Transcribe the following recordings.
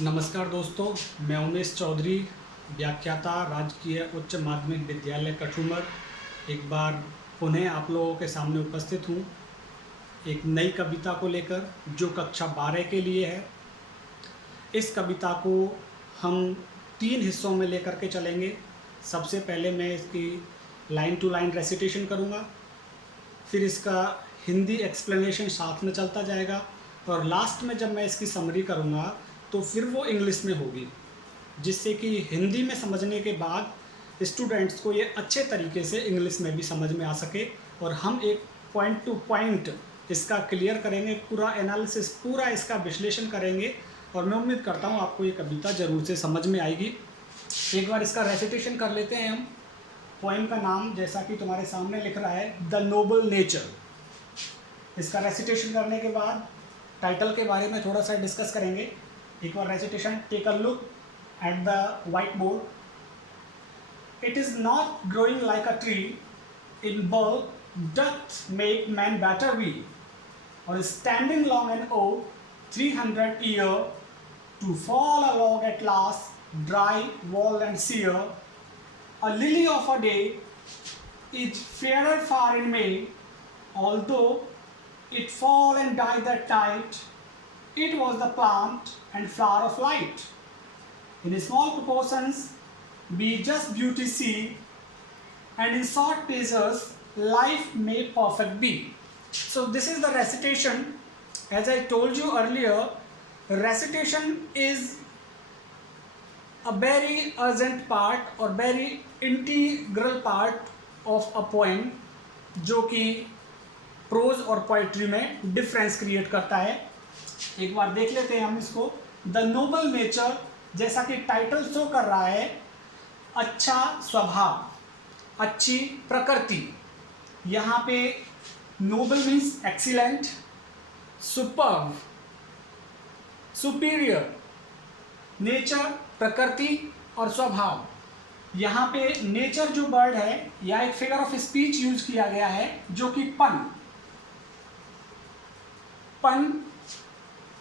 नमस्कार दोस्तों, मैं उमेश चौधरी, व्याख्याता, राजकीय उच्च माध्यमिक विद्यालय कठूमर। एक बार पुनः आप लोगों के सामने उपस्थित हूँ एक नई कविता को लेकर, जो कक्षा 12 के लिए है। इस कविता को हम 3 हिस्सों में लेकर के चलेंगे। सबसे पहले मैं इसकी लाइन टू लाइन रेसिटेशन करूँगा, फिर इसका हिंदी एक्सप्लेनेशन साथ में चलता जाएगा, और लास्ट में जब मैं इसकी समरी करूँगा तो फिर वो इंग्लिश में होगी, जिससे कि हिंदी में समझने के बाद स्टूडेंट्स को ये अच्छे तरीके से इंग्लिश में भी समझ में आ सके, और हम एक पॉइंट टू पॉइंट इसका क्लियर करेंगे, पूरा एनालिसिस, पूरा इसका विश्लेषण करेंगे। और मैं उम्मीद करता हूँ आपको ये कविता ज़रूर से समझ में आएगी। एक बार इसका रेसिटेशन कर लेते हैं हम। पोएम का नाम जैसा कि तुम्हारे सामने लिख रहा है, द नोबल नेचर। इसका रेसिटेशन करने के बाद टाइटल के बारे में थोड़ा सा डिस्कस करेंगे। एक बार recitation, take a look at the white board. It is not growing like a tree, in bulk doth make man better we, or standing long and old 300 year, to fall a log at last, dry, wall and sere. A lily of a day, it fairer far in May, although it fall and die that night, it was the plant and flower of light. In small proportions, be just beauty see, and in short pleasures, life may perfect be. So this is the recitation. As I told you earlier, recitation is a very urgent part or very integral part of a poem, जो कि pros और poetry में difference create करता है। एक बार देख लेते हैं हम इसको। द नोबल नेचर, जैसा कि टाइटल शो कर रहा है, अच्छा स्वभाव, अच्छी प्रकृति। यहाँ पे noble means excellent, superb, superior, nature प्रकृति, और स्वभाव। यहाँ पे नेचर जो वर्ड है, या एक फिगर ऑफ स्पीच यूज किया गया है, जो कि पन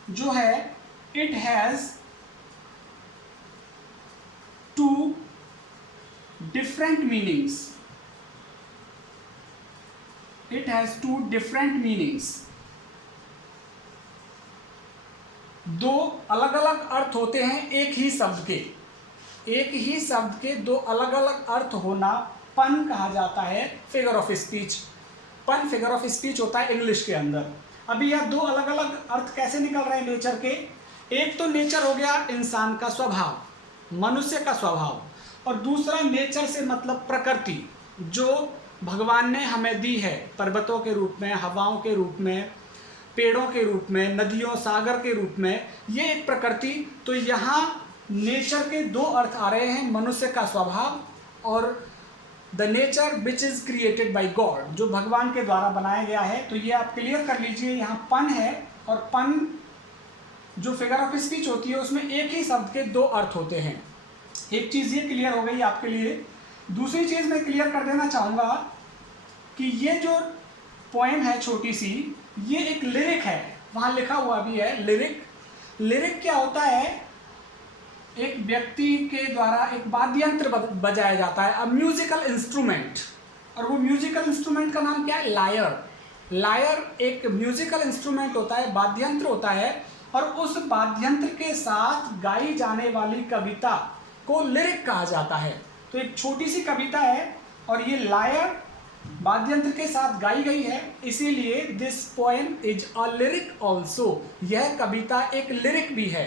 जो है, it has two different meanings. It has two different meanings. दो अलग अलग अर्थ होते हैं एक ही शब्द के। एक ही शब्द के दो अलग अलग अर्थ होना पन कहा जाता है, फिगर ऑफ स्पीच। पन फिगर ऑफ स्पीच होता है इंग्लिश के अंदर। अभी यह दो अलग अलग अर्थ कैसे निकल रहे हैं नेचर के? एक तो नेचर हो गया इंसान का स्वभाव, मनुष्य का स्वभाव, और दूसरा नेचर से मतलब प्रकृति, जो भगवान ने हमें दी है, पर्वतों के रूप में, हवाओं के रूप में, पेड़ों के रूप में, नदियों, सागर के रूप में, ये एक प्रकृति। तो यहाँ नेचर के दो अर्थ आ रहे हैं, मनुष्य का स्वभाव और the nature which is created by God, जो भगवान के द्वारा बनाया गया है। तो ये आप क्लियर कर लीजिए, यहाँ पन है, और पन जो फिगर ऑफ स्पीच होती है उसमें एक ही शब्द के दो अर्थ होते हैं। एक चीज़ ये क्लियर हो गई आपके लिए। दूसरी चीज़ मैं क्लियर कर देना चाहूँगा कि ये जो पोएम है छोटी सी, ये एक लिरिक है, वहाँ लिखा हुआ भी है लिरिक। लिरिक क्या होता है? एक व्यक्ति के द्वारा एक वाद्य यंत्र बजाया जाता है, अ म्यूजिकल इंस्ट्रूमेंट, और वो म्यूजिकल इंस्ट्रूमेंट का नाम क्या है? लायर। लायर एक म्यूजिकल इंस्ट्रूमेंट होता है, वाद्य यंत्र होता है, और उस वाद्य यंत्र के साथ गाई जाने वाली कविता को लिरिक कहा जाता है। तो एक छोटी सी कविता है, और ये लायर वाद्य यंत्र के साथ गाई गई है, इसीलिए this poem is a lyric also. यह कविता एक लिरिक भी है।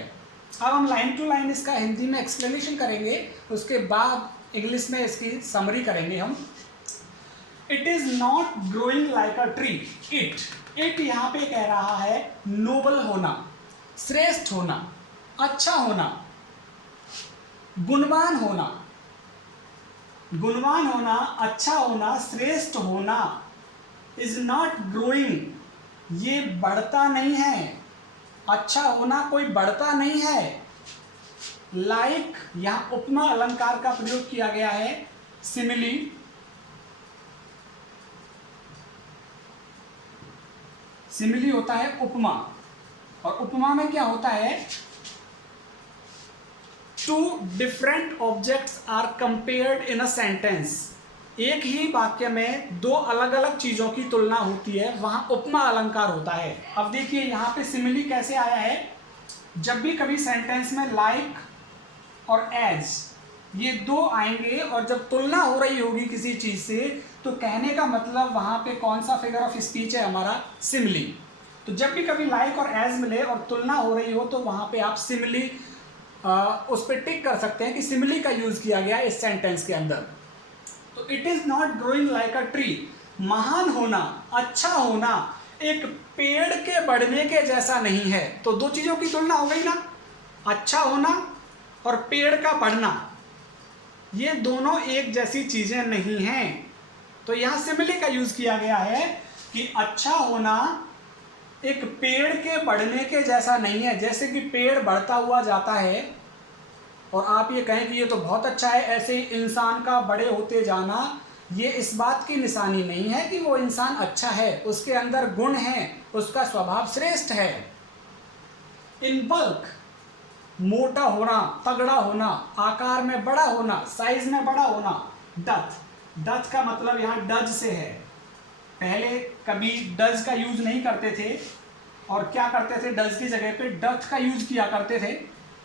अब हम लाइन टू लाइन इसका हिंदी में एक्सप्लेनेशन करेंगे, उसके बाद इंग्लिश में इसकी समरी करेंगे हम। It is not growing like a tree. It यहाँ पे कह रहा है नोबल होना, श्रेष्ठ होना, अच्छा होना, गुणवान होना। गुणवान होना, अच्छा होना, श्रेष्ठ होना। इज नॉट ग्रोइंग, ये बढ़ता नहीं है। अच्छा होना कोई बढ़ता नहीं है। लाइक, यहाँ उपमा अलंकार का प्रयोग किया गया है, सिमिली। सिमिली होता है उपमा, और उपमा में क्या होता है? Two different objects are compared in a sentence. एक ही वाक्य में दो अलग अलग चीजों की तुलना होती है, वहां उपमा अलंकार होता है। अब देखिए यहाँ पे सिमिली कैसे आया है, जब भी कभी सेंटेंस में लाइक और एज ये दो आएंगे और जब तुलना हो रही होगी किसी चीज से, तो कहने का मतलब वहां पे कौन सा फिगर ऑफ स्पीच है हमारा, सिमिली। तो जब भी कभी लाइक और एज मिले और तुलना हो रही हो तो वहां पे आप सिमिली उस पर टिक कर सकते हैं कि सिमिली का यूज किया गया इस सेंटेंस के अंदर। तो it is not growing like a tree, महान होना, अच्छा होना एक पेड़ के बढ़ने के जैसा नहीं है। तो दो चीजों की तुलना हो गई ना, अच्छा होना और पेड़ का बढ़ना, ये दोनों एक जैसी चीजें नहीं हैं। तो यहां सिमिली का यूज किया गया है कि अच्छा होना एक पेड़ के बढ़ने के जैसा नहीं है। जैसे कि पेड़ बढ़ता हुआ जाता है और आप ये कहें कि ये तो बहुत अच्छा है, ऐसे ही इंसान का बड़े होते जाना ये इस बात की निशानी नहीं है कि वो इंसान अच्छा है, उसके अंदर गुण हैं, उसका स्वभाव श्रेष्ठ है। इन बल्क, मोटा होना, तगड़ा होना, आकार में बड़ा होना, साइज में बड़ा होना। डथ, डथ का मतलब यहाँ डज से है। पहले कभी डज का यूज नहीं करते थे और क्या करते थे, डज की जगह पे डथ का यूज किया करते थे,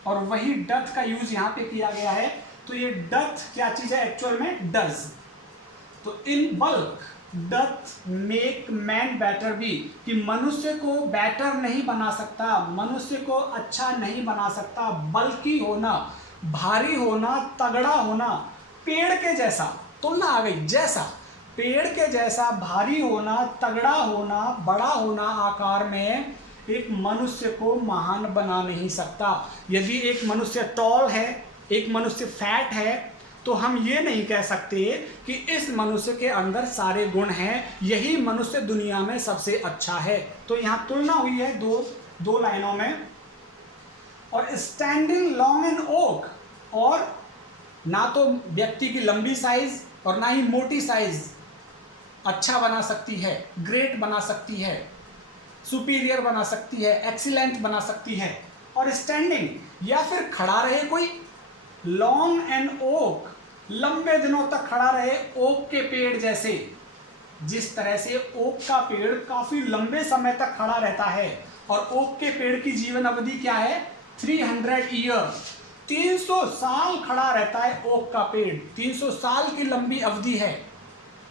और वही डथ का यूज यहाँ पे किया गया है। तो ये डथ क्या चीज है एक्चुअल में, डज। तो in bulk doth make man better be, कि मनुष्य को बेटर नहीं बना सकता, मनुष्य को अच्छा नहीं बना सकता। बल्कि होना, भारी होना, तगड़ा होना, पेड़ के जैसा, तुलना आ गई, जैसा, पेड़ के जैसा भारी होना, तगड़ा होना, बड़ा होना आकार में एक मनुष्य को महान बना नहीं सकता। यदि एक मनुष्य टॉल है, एक मनुष्य फैट है, तो हम ये नहीं कह सकते कि इस मनुष्य के अंदर सारे गुण हैं, यही मनुष्य दुनिया में सबसे अच्छा है। तो यहाँ तुलना हुई है दो लाइनों में। और स्टैंडिंग लॉन्ग एंड ओक, और ना तो व्यक्ति की लंबी साइज और ना ही मोटी साइज अच्छा बना सकती है, ग्रेट बना सकती है, सुपीरियर बना सकती है, एक्सीलेंट बना सकती है। और स्टैंडिंग या फिर खड़ा रहे कोई, लॉन्ग एंड ओक, लंबे दिनों तक खड़ा रहे ओक के पेड़ जैसे। जिस तरह से ओक का पेड़ काफी लंबे समय तक खड़ा रहता है, और ओक के पेड़ की जीवन अवधि क्या है, 300 ईयर, 300 साल खड़ा रहता है ओक का पेड़, 300 साल की लंबी अवधि है।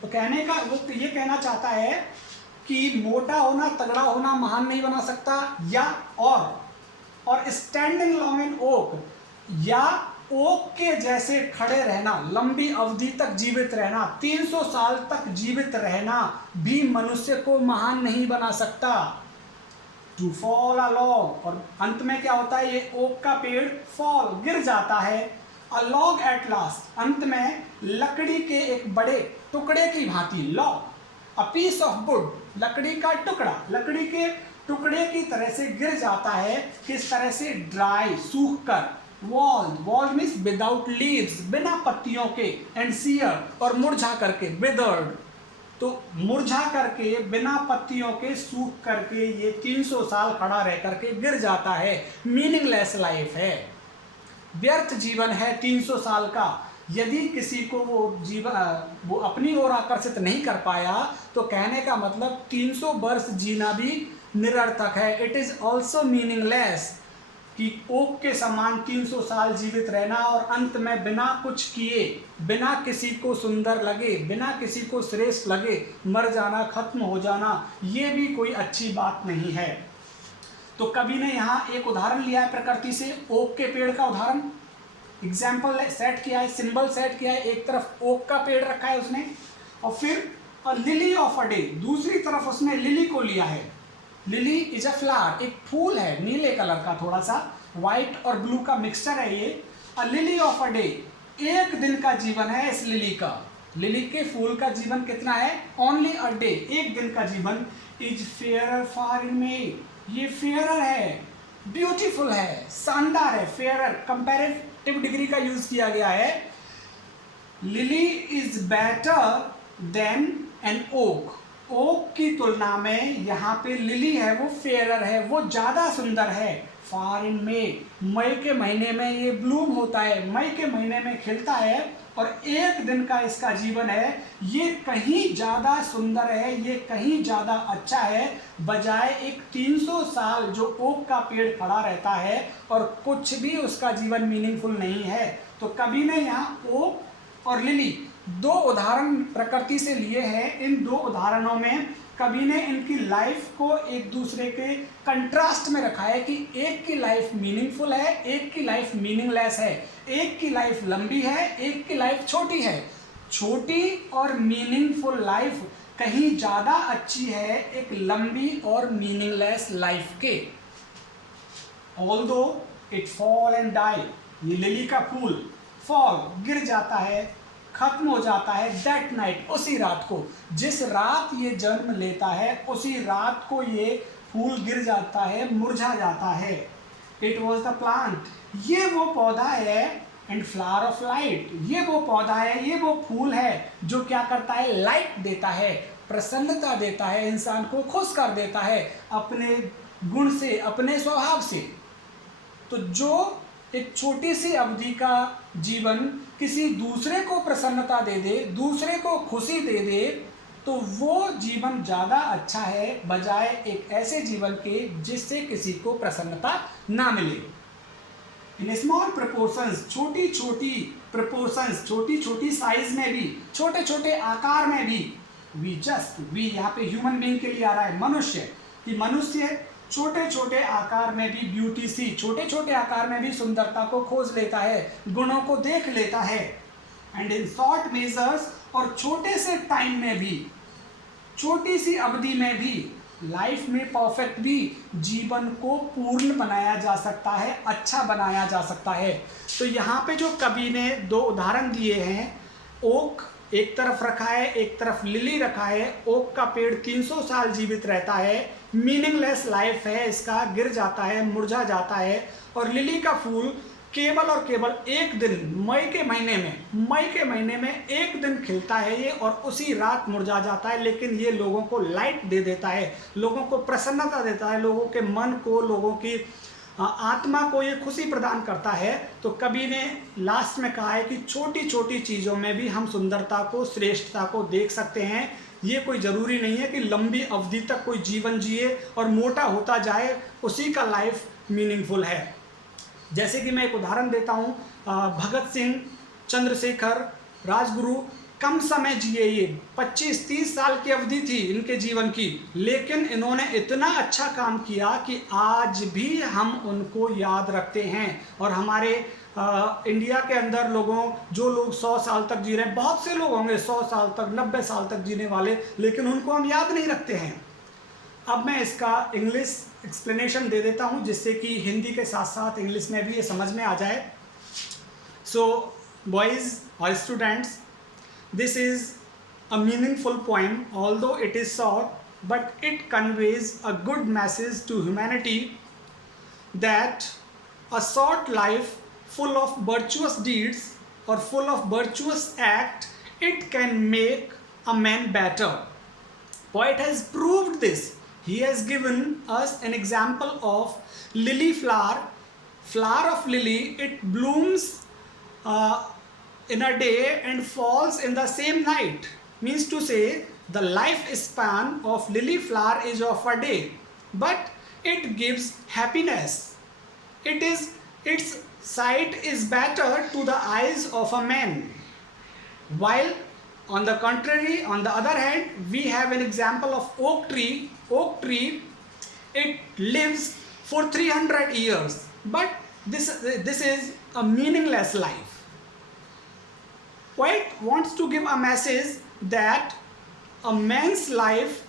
तो कहने का वो ये कहना चाहता है कि मोटा होना, तगड़ा होना महान नहीं बना सकता, या और स्टैंडिंग लॉन्ग इन ओक, या ओक के जैसे खड़े रहना, लंबी अवधि तक जीवित रहना, 300 साल तक जीवित रहना भी मनुष्य को महान नहीं बना सकता। टू फॉल अ लॉग, और अंत में क्या होता है, ये ओक का पेड़ फॉल, गिर जाता है। अ लॉग एट लास्ट, अंत में लकड़ी के एक बड़े टुकड़े की भांति, log, a piece of wood, लकड़ी का टुकड़ा, लकड़ी के टुकड़े की तरह से गिर जाता है। किस तरह से, ड्राई, सूख कर। वॉल्ड मीन्स विदाउट लीव्स, बिना पत्तियों के, एंड सियर, और मुरझा करके, विदर्ड, तो मुरझा करके, बिना पत्तियों के, सूख करके ये 300 साल खड़ा रह करके गिर जाता है। मीनिंगलेस लाइफ है, व्यर्थ जीवन है 300 साल का। यदि किसी को वो अपनी ओर आकर्षित नहीं कर पाया, तो कहने का मतलब 300 वर्ष जीना भी निरर्थक है। इट इज ऑल्सो मीनिंगलेस, कि ओक के समान 300 साल जीवित रहना और अंत में बिना कुछ किए, बिना किसी को सुंदर लगे, बिना किसी को श्रेष्ठ लगे मर जाना, खत्म हो जाना, ये भी कोई अच्छी बात नहीं है। तो कवि ने यहाँ एक उदाहरण लिया है प्रकृति से, ओक के पेड़ का उदाहरण, एग्जाम्पल सेट किया है, सिंबल सेट किया है। एक तरफ ओक का पेड़ रखा है उसने, और फिर लिली ऑफ अ डे, दूसरी तरफ उसने लिली को लिया है। लिली इज अ फ्लावर, एक फूल है नीले कलर का, थोड़ा सा व्हाइट और ब्लू का मिक्सचर है ये। अ लिली ऑफ अ डे, एक दिन का जीवन है इस लिली का। लिली के फूल का जीवन कितना है, ओनली अ डे, एक दिन का जीवन। इज फेयरर फार इन मे, ये फेयरर है, ब्यूटीफुल है, शानदार है। फेयरर कंपैरेटिव डिग्री का यूज किया गया है। Lily is better than an oak, oak की तुलना में यहाँ पे लिली है वो फेयरर है, वो ज़्यादा सुंदर है। फार इन मई के महीने में ये ब्लूम होता है, मई के महीने में खिलता है और एक दिन का इसका जीवन है। ये कहीं ज़्यादा सुंदर है, ये कहीं ज़्यादा अच्छा है, बजाय एक 300 साल जो ओक का पेड़ खड़ा रहता है और कुछ भी उसका जीवन मीनिंगफुल नहीं है। तो कवि ने यहाँ ओक और लिली दो उदाहरण प्रकृति से लिए हैं। इन दो उदाहरणों में कवि ने इनकी लाइफ को एक दूसरे के कंट्रास्ट में रखा है कि एक की लाइफ मीनिंगफुल है, एक की लाइफ मीनिंगलेस है, एक की लाइफ लंबी है, एक की लाइफ छोटी है। छोटी और मीनिंगफुल लाइफ कहीं ज़्यादा अच्छी है एक लंबी और मीनिंगलेस लाइफ के। Although it fall and die, ये लिली का फूल फॉल गिर जाता है, खत्म हो जाता है, दैट नाइट उसी रात को, जिस रात ये जन्म लेता है उसी रात को ये फूल गिर जाता है, मुरझा जाता है। इट वॉज द प्लांट, ये वो पौधा है, एंड फ्लावर ऑफ लाइट, ये वो पौधा है, ये वो फूल है जो क्या करता है, लाइट देता है, प्रसन्नता देता है, इंसान को खुश कर देता है अपने गुण से, अपने स्वभाव से। तो जो एक छोटी सी अवधि का जीवन किसी दूसरे को प्रसन्नता दे दे, दूसरे को खुशी दे दे, तो वो जीवन ज़्यादा अच्छा है बजाय एक ऐसे जीवन के जिससे किसी को प्रसन्नता ना मिले। इन स्मॉल प्रपोर्शंस, छोटी छोटी प्रपोर्शंस, छोटी छोटी साइज में भी, छोटे छोटे आकार में भी, वी यहाँ पे ह्यूमन बीइंग के लिए आ रहा है, मनुष्य, कि मनुष्य छोटे छोटे आकार में भी ब्यूटी सी, छोटे छोटे आकार में भी सुंदरता को खोज लेता है, गुणों को देख लेता है। एंड इन शॉर्ट मेजर्स, और छोटे से टाइम में भी, छोटी सी अवधि में भी, लाइफ में परफेक्ट भी, जीवन को पूर्ण बनाया जा सकता है, अच्छा बनाया जा सकता है। तो यहाँ पे जो कवि ने दो उदाहरण दिए हैं, ओक एक तरफ रखा है, एक तरफ लिली रखा है। ओक का पेड़ 300 साल जीवित रहता है, मीनिंगलेस लाइफ है इसका, गिर जाता है, मुरझा जाता है। और लिली का फूल केवल और केवल एक दिन, मई के महीने में एक दिन खिलता है ये, और उसी रात मुरझा जाता है। लेकिन ये लोगों को लाइट दे देता है, लोगों को प्रसन्नता देता है, लोगों के मन को, लोगों की आत्मा को ये खुशी प्रदान करता है। तो कवि ने लास्ट में कहा है कि छोटी छोटी चीज़ों में भी हम सुंदरता को, श्रेष्ठता को देख सकते हैं। ये कोई ज़रूरी नहीं है कि लंबी अवधि तक कोई जीवन जिए और मोटा होता जाए, उसी का लाइफ मीनिंगफुल है। जैसे कि मैं एक उदाहरण देता हूँ, भगत सिंह, चंद्रशेखर, राजगुरु कम समय जिए, ये 25-30 साल की अवधि थी इनके जीवन की, लेकिन इन्होंने इतना अच्छा काम किया कि आज भी हम उनको याद रखते हैं। और हमारे इंडिया के अंदर जो लोग 100 साल तक जी रहे हैं, बहुत से लोग होंगे 100 साल तक, 90 साल तक जीने वाले, लेकिन उनको हम याद नहीं रखते हैं। अब मैं इसका इंग्लिश एक्सप्लेनेशन दे देता हूँ जिससे कि हिंदी के साथ साथ इंग्लिश में भी ये समझ में आ जाए। सो बॉयज़ और students, this is a meaningful poem, although it is short, but it conveys a good message to humanity that a short life full of virtuous deeds or full of virtuous act, it can make a man better. Poet has proved this. He has given us an example of lily flower of lily. It blooms in a day and falls in the same night. Means to say, the lifespan of lily flower is of a day, but it gives happiness. Its sight is better to the eyes of a man. While on the contrary, on the other hand, we have an example of oak tree. Oak tree, it lives for 300 years, but this is a meaningless life. Poet wants to give a message that a man's life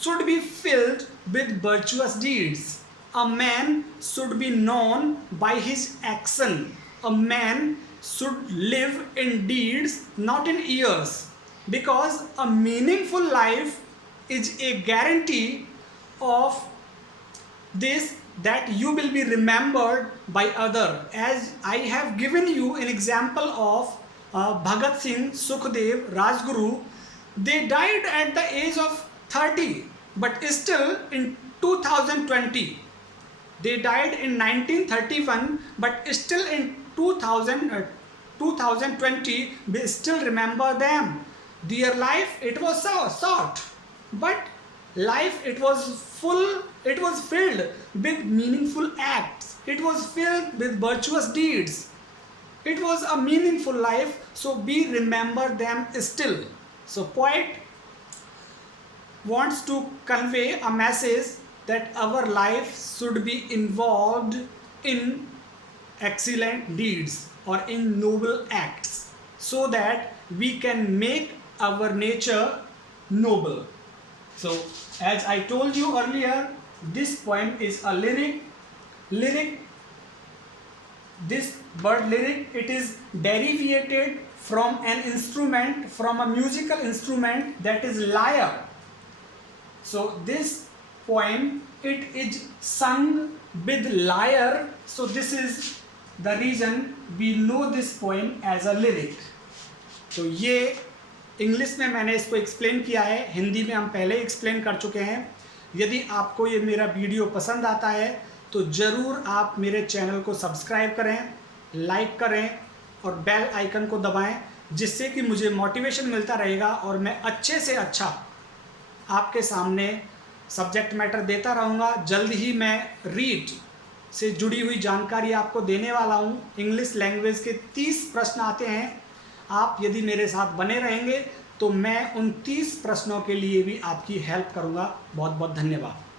should be filled with virtuous deeds. A man should be known by his action. A man should live in deeds, not in years, because a meaningful life is a guarantee of this, that you will be remembered by other. As I have given you an example of Bhagat Singh, Sukhdev, Rajguru, they died at the age of 30, but still in 2020. They died in 1931, but still in 2020, we still remember them. Their life, it was so short, but life, it was full, it was filled with meaningful acts. It was filled with virtuous deeds. It was a meaningful life, so we remember them still. So poet wants to convey a message that our life should be involved in excellent deeds or in noble acts, so that we can make our nature noble. So as I told you earlier, this poem is a lyric. This word lyric, it is derivated from an instrument, from a musical instrument, that is lyre. So this poem, it is sung with lyre, so this is the reason we know this poem as a lyric. तो ये English में मैंने इसको explain किया है, हिंदी में हम पहले एक्सप्लेन कर चुके हैं। यदि आपको ये मेरा वीडियो पसंद आता है तो ज़रूर आप मेरे चैनल को सब्सक्राइब करें, लाइक करें और बेल आइकन को दबाएं, जिससे कि मुझे मोटिवेशन मिलता रहेगा और मैं अच्छे से अच्छा आपके सामने सब्जेक्ट मैटर देता रहूँगा। जल्द ही मैं रीड से जुड़ी हुई जानकारी आपको देने वाला हूँ। इंग्लिश लैंग्वेज के 30 प्रश्न आते हैं। आप यदि मेरे साथ बने रहेंगे तो मैं उन 30 प्रश्नों के लिए भी आपकी हेल्प करूँगा। बहुत बहुत धन्यवाद।